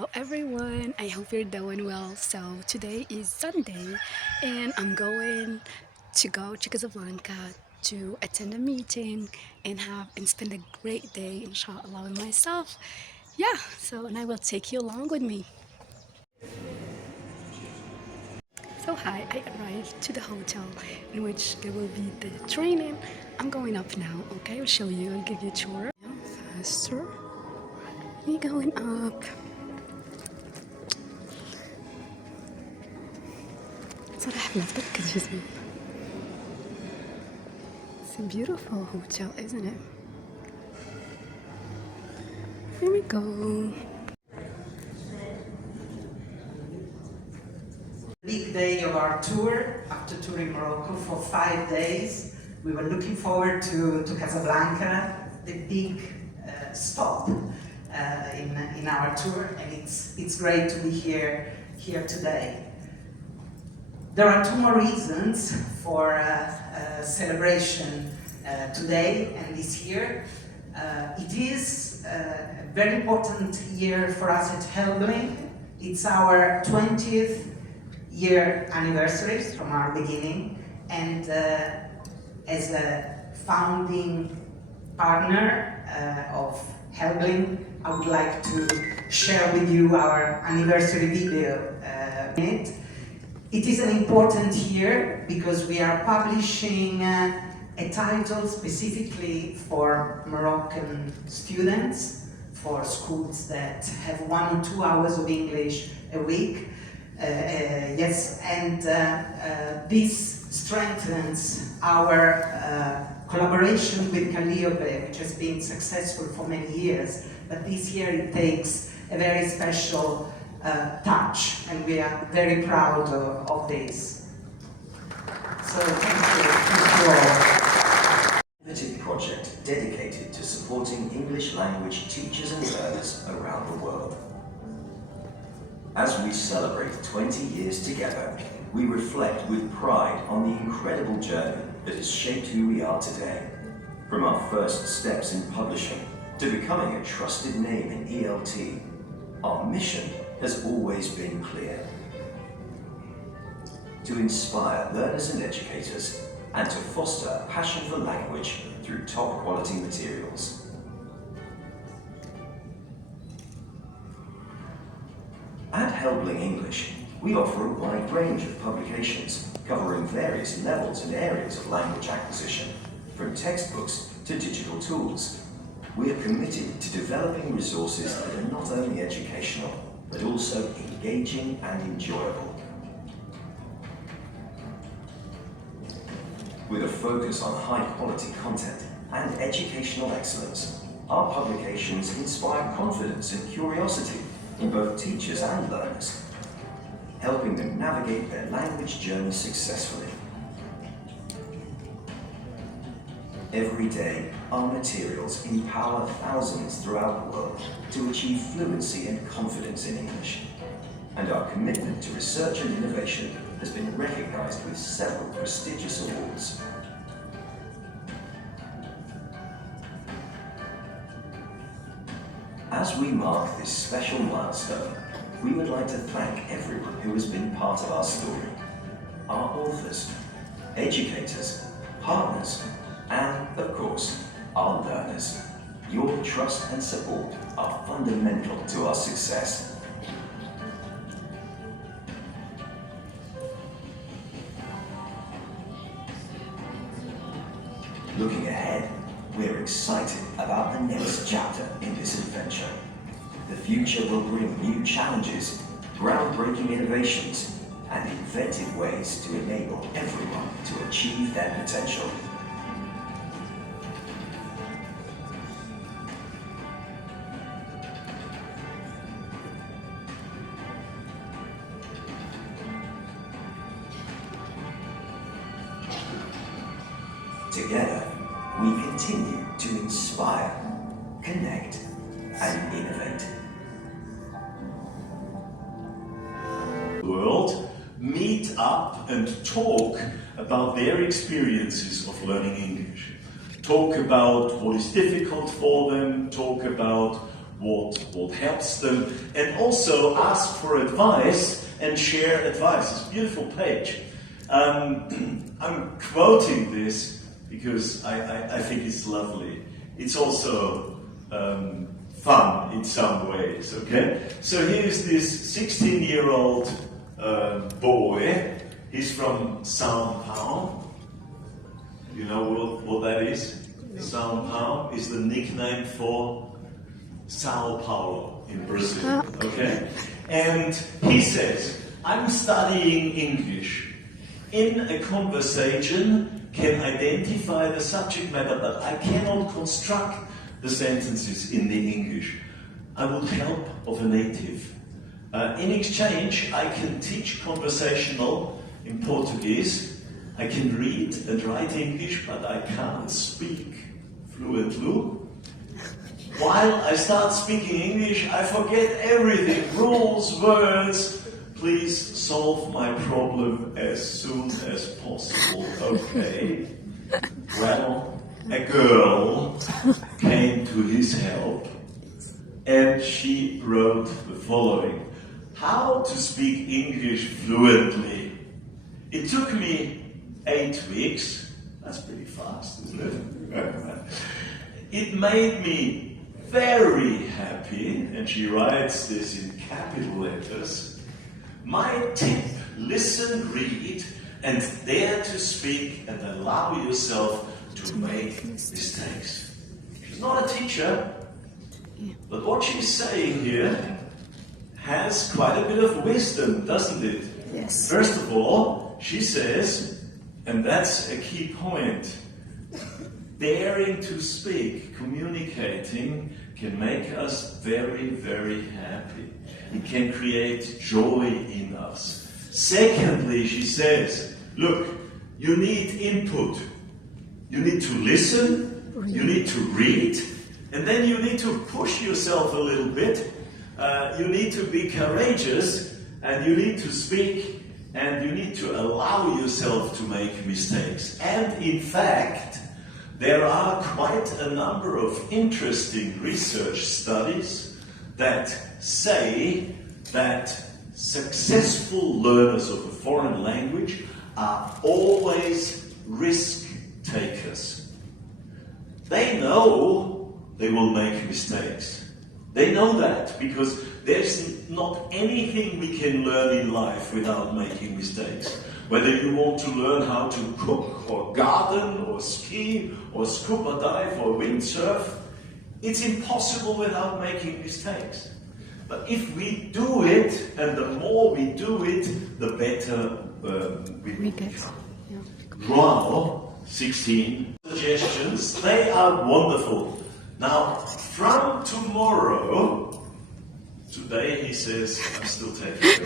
Hello everyone, I hope you're doing well. So today is Sunday and I'm going to Casablanca to attend a meeting and spend a great day inshallah with myself. Yeah, so and I will take you along with me. So hi, I arrived to the hotel in which there will be the training. I'm going up now, okay? I'll show you, I'll give you a tour. Faster. We going up. صراحة لا تركز جسمي. It's a beautiful hotel, isn't it? Here we go. Big day of our tour, after touring Morocco for 5 days. We were looking forward to Casablanca, the big stop in our tour, and it's great to be here today. There are two more reasons for celebration today and this year. It is a very important year for us at Helbling. It's our 20th year anniversary from our beginning, and as a founding partner of Helbling, I would like to share with you our anniversary video. It is an important year because we are publishing a title specifically for Moroccan students, for schools that have 1 or 2 hours of English a week. Yes, and this strengthens our collaboration with Calliope, which has been successful for many years, but this year it takes a very special touch, and we are very proud of this. So thank you all. Innovative project dedicated to supporting English language teachers and learners around the world. As we celebrate 20 years together, we reflect with pride on the incredible journey that has shaped who we are today. From our first steps in publishing to becoming a trusted name in ELT, our mission has always been clear: to inspire learners and educators and to foster a passion for language through top quality materials. At Helbling English, we offer a wide range of publications covering various levels and areas of language acquisition, from textbooks to digital tools. We are committed to developing resources that are not only educational, but also engaging and enjoyable. With a focus on high-quality content and educational excellence, our publications inspire confidence and curiosity in both teachers and learners, helping them navigate their language journey successfully. Every day, our materials empower thousands throughout the world to achieve fluency and confidence in English. And our commitment to research and innovation has been recognized with several prestigious awards. As we mark this special milestone, we would like to thank everyone who has been part of our story: our authors, educators, partners, and, of course, our learners. Your trust and support are fundamental to our success. Looking ahead, we're excited about the next chapter in this adventure. The future will bring new challenges, groundbreaking innovations, and inventive ways to enable everyone to achieve their potential. Together, we continue to inspire, connect, and innovate. World meet up and talk about their experiences of learning English. Talk about what is difficult for them, talk about what helps them, and also ask for advice and share advice. It's a beautiful page. I'm quoting this because I think it's lovely. It's also fun in some ways, okay? So here's this 16-year-old boy. He's from São Paulo. You know what that is? São Paulo is the nickname for Sao Paulo in Brazil, okay? And he says, I'm studying English. In a conversation, can identify the subject matter, but I cannot construct the sentences in the English. I would help of a native. In exchange, I can teach conversational in Portuguese. I can read and write English, but I can't speak fluently. While I start speaking English, I forget everything, rules, words. Please solve my problem as soon as possible, okay? Well, a girl came to his help and she wrote the following: how to speak English fluently. It took me 8 weeks. That's pretty fast, isn't it? It made me very happy, and she writes this in capital letters. My tip: listen, read, and dare to speak and allow yourself to make mistakes. She's not a teacher, but what she's saying here has quite a bit of wisdom, doesn't it? Yes. First of all, she says, and that's a key point, daring to speak, communicating can make us very, very happy. It can create joy in us. Secondly, she says, look, you need input. You need to listen, you need to read, and then you need to push yourself a little bit. You need to be courageous, and you need to speak, and you need to allow yourself to make mistakes. And in fact, there are quite a number of interesting research studies that say that successful learners of a foreign language are always risk takers. They know they will make mistakes. They know that because there's not anything we can learn in life without making mistakes. Whether you want to learn how to cook or garden or ski or scuba dive or windsurf, it's impossible without making mistakes. But if we do it, and the more we do it, the better we will become. João, 16 suggestions, they are wonderful. Now, from tomorrow, today he says, I'm still taking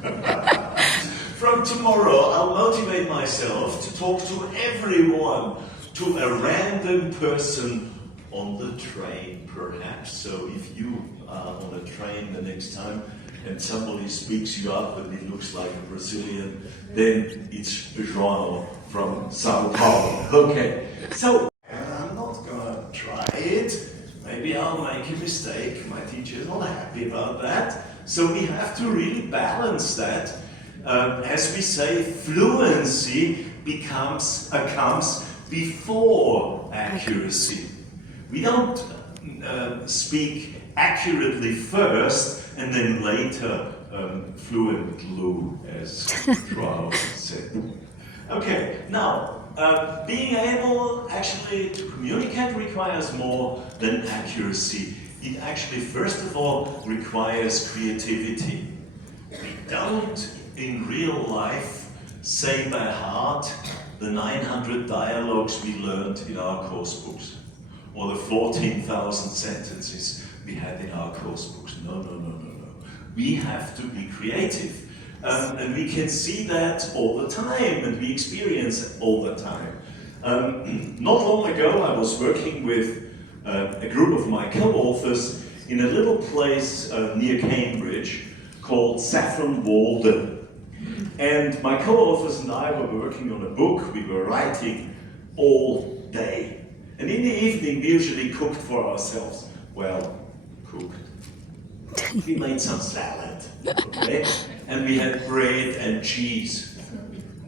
the rest. From tomorrow, I'll motivate myself to talk to everyone, to a random person on the train, perhaps. So if you are on a train the next time and somebody speaks you up and he looks like a Brazilian, then it's João from Sao Paulo. Okay, so I'm not gonna try it. Maybe I'll make a mistake. My teacher is not happy about that. So we have to really balance that. As we say, fluency comes before accuracy. We don't speak accurately first and then later fluently, as João said. Okay, now, being able actually to communicate requires more than accuracy. It actually, first of all, requires creativity. We don't, in real life, say by heart the 900 dialogues we learned in our course books, or the 14,000 sentences we had in our course books. No. We have to be creative. And we can see that all the time, and we experience it all the time. Not long ago, I was working with a group of my co-authors in a little place near Cambridge called Saffron Walden. And my co-authors and I were working on a book. We were writing all day. And in the evening, we usually cooked for ourselves. Well, cooked. We made some salad, okay? And we had bread and cheese.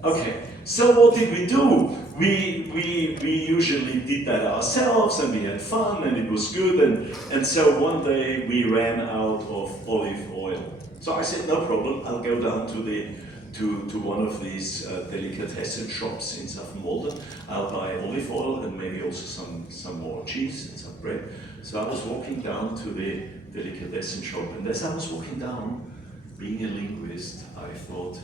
Okay, so what did we do? We usually did that ourselves, and we had fun, and it was good, and so one day we ran out of olive oil. So I said, no problem, I'll go down to one of these delicatessen shops in Saffenwolde. I'll buy olive oil and maybe also some more cheese and some bread. So I was walking down to the delicatessen shop, and as I was walking down, being a linguist, I thought,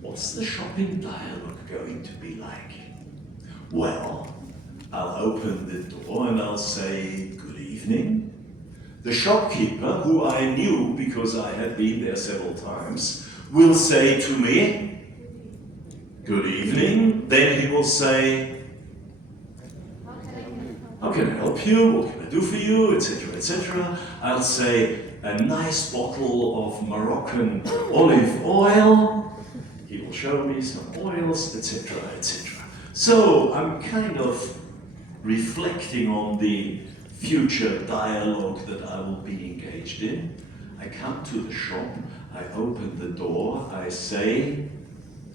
what's the shopping dialogue going to be like? Well, I'll open the door and I'll say, good evening. The shopkeeper, who I knew because I had been there several times, will say to me, good evening. Then he will say, how can I help you? What can I do for you? Etc., etc. I'll say, a nice bottle of Moroccan olive oil. He will show me some oils, etc., etc. So I'm kind of reflecting on the future dialogue that I will be engaged in. I come to the shop, I open the door, I say,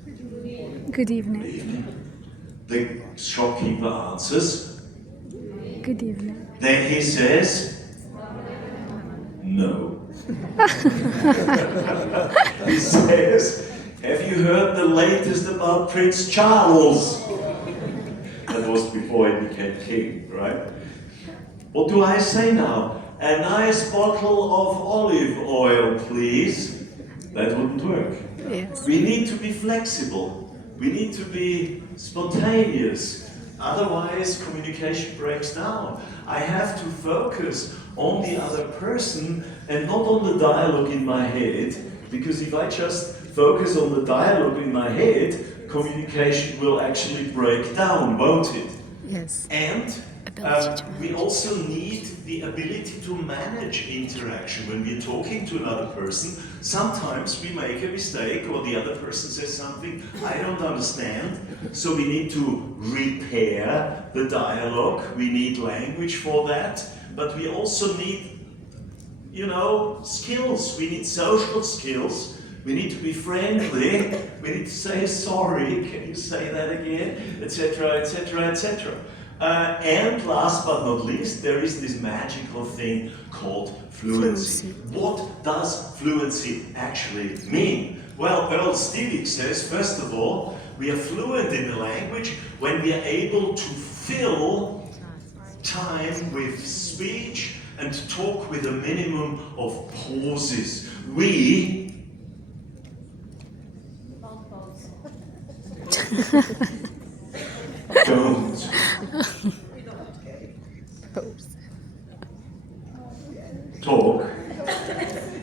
Good evening. good evening. The shopkeeper answers. Good evening. Then he says, no. He says, have you heard the latest about Prince Charles? That was before he became king, right? What do I say now? A nice bottle of olive oil, please. That wouldn't work. Yes. We need to be flexible. We need to be spontaneous. Otherwise, communication breaks down. I have to focus on the other person and not on the dialogue in my head, because if I just focus on the dialogue in my head, communication will actually break down, won't it? Yes. And Ability to we manage. also need the ability to manage interaction. When we're talking to another person, sometimes we make a mistake or the other person says something I don't understand. So we need to repair the dialogue. We need language for that. But we also need, skills. We need social skills. We need to be friendly. We need to say sorry. Can you say that again? Etc. etc. etc. And last but not least, there is this magical thing called fluency. What does fluency actually mean? Well, Earl Stevick says, first of all, we are fluent in the language when we are able to fill time with speech and talk with a minimum of pauses. We don't. Talk.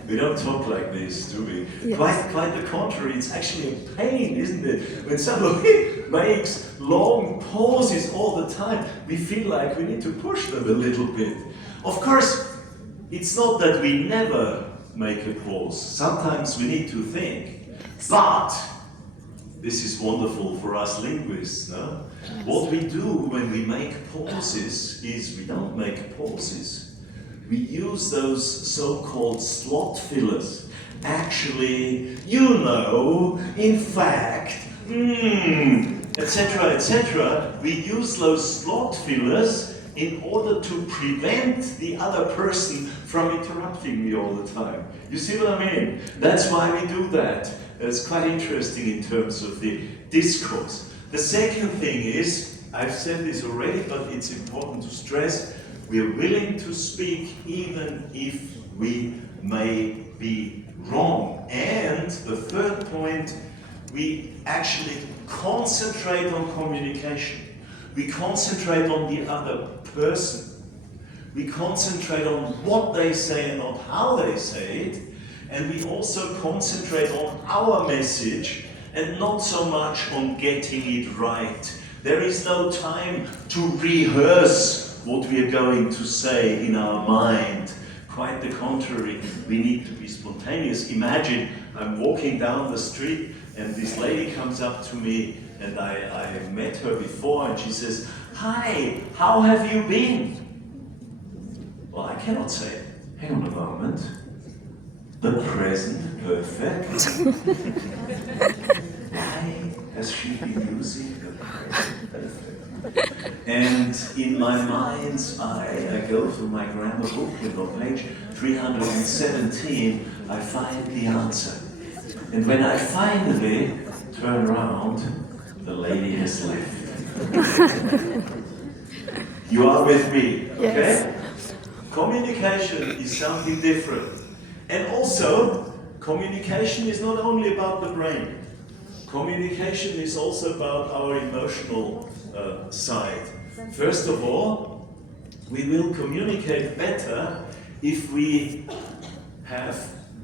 We don't talk like this, do we? Yes. Quite the contrary. It's actually a pain, isn't it? When somebody makes long pauses all the time, we feel like we need to push them a little bit. Of course, it's not that we never make a pause. Sometimes we need to think. But this is wonderful for us linguists, no? Yes. What we do when we make pauses is we don't make pauses. We use those so-called slot fillers. Actually, in fact, etc., etc. We use those slot fillers in order to prevent the other person from interrupting me all the time. You see what I mean? That's why we do that. It's quite interesting in terms of the discourse. The second thing is, I've said this already, but it's important to stress, we're willing to speak even if we may be wrong. And the third point, we actually concentrate on communication. We concentrate on the other person. We concentrate on what they say and not how they say it. And we also concentrate on our message and not so much on getting it right. There is no time to rehearse what we are going to say in our mind. Quite the contrary, we need to be spontaneous. Imagine I'm walking down the street and this lady comes up to me, and I met her before, and she says, "Hi, how have you been?" Well, I cannot say, Hang on a moment. The present perfect? Why has she been using the present perfect? And in my mind's eye, I go through my grammar book and on page 317, I find the answer. And when I finally turn around, the lady has left. You are with me, okay? Yes. Communication is something different. And also, communication is not only about the brain. Communication is also about our emotional side. First of all, we will communicate better if we have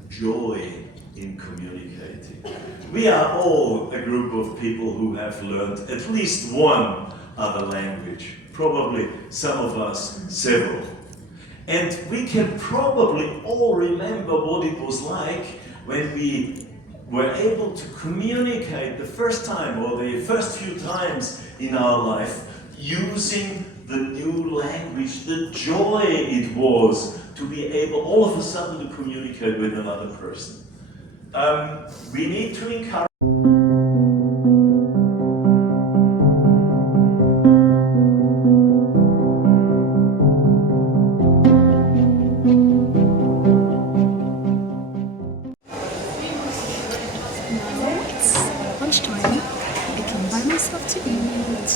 joy in communicating. We are all a group of people who have learned at least one other language, probably some of us several. And we can probably all remember what it was like when we were able to communicate the first time or the first few times in our life using the new language, the joy it was to be able all of a sudden to communicate with another person. We need to encourage Now it's lunchtime. I came by myself to eat.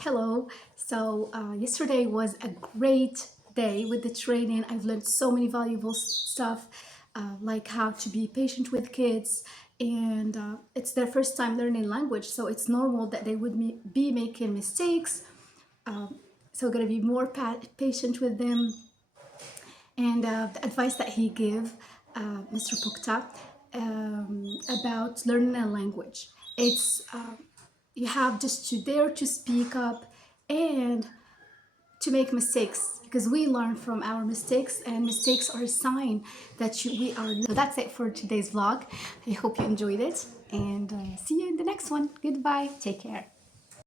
Hello. So yesterday was a great day with the training. I've learned so many valuable stuff, like how to be patient with kids, and it's their first time learning language, so it's normal that they would be making mistakes. So gonna be more patient with them. And the advice that he gave, Mr. Pukta, about learning a language, it's you have just to dare to speak up and to make mistakes, because we learn from our mistakes, and mistakes are a sign that we are. So that's it for today's vlog. I hope you enjoyed it, and see you in the next one. Goodbye. Take care.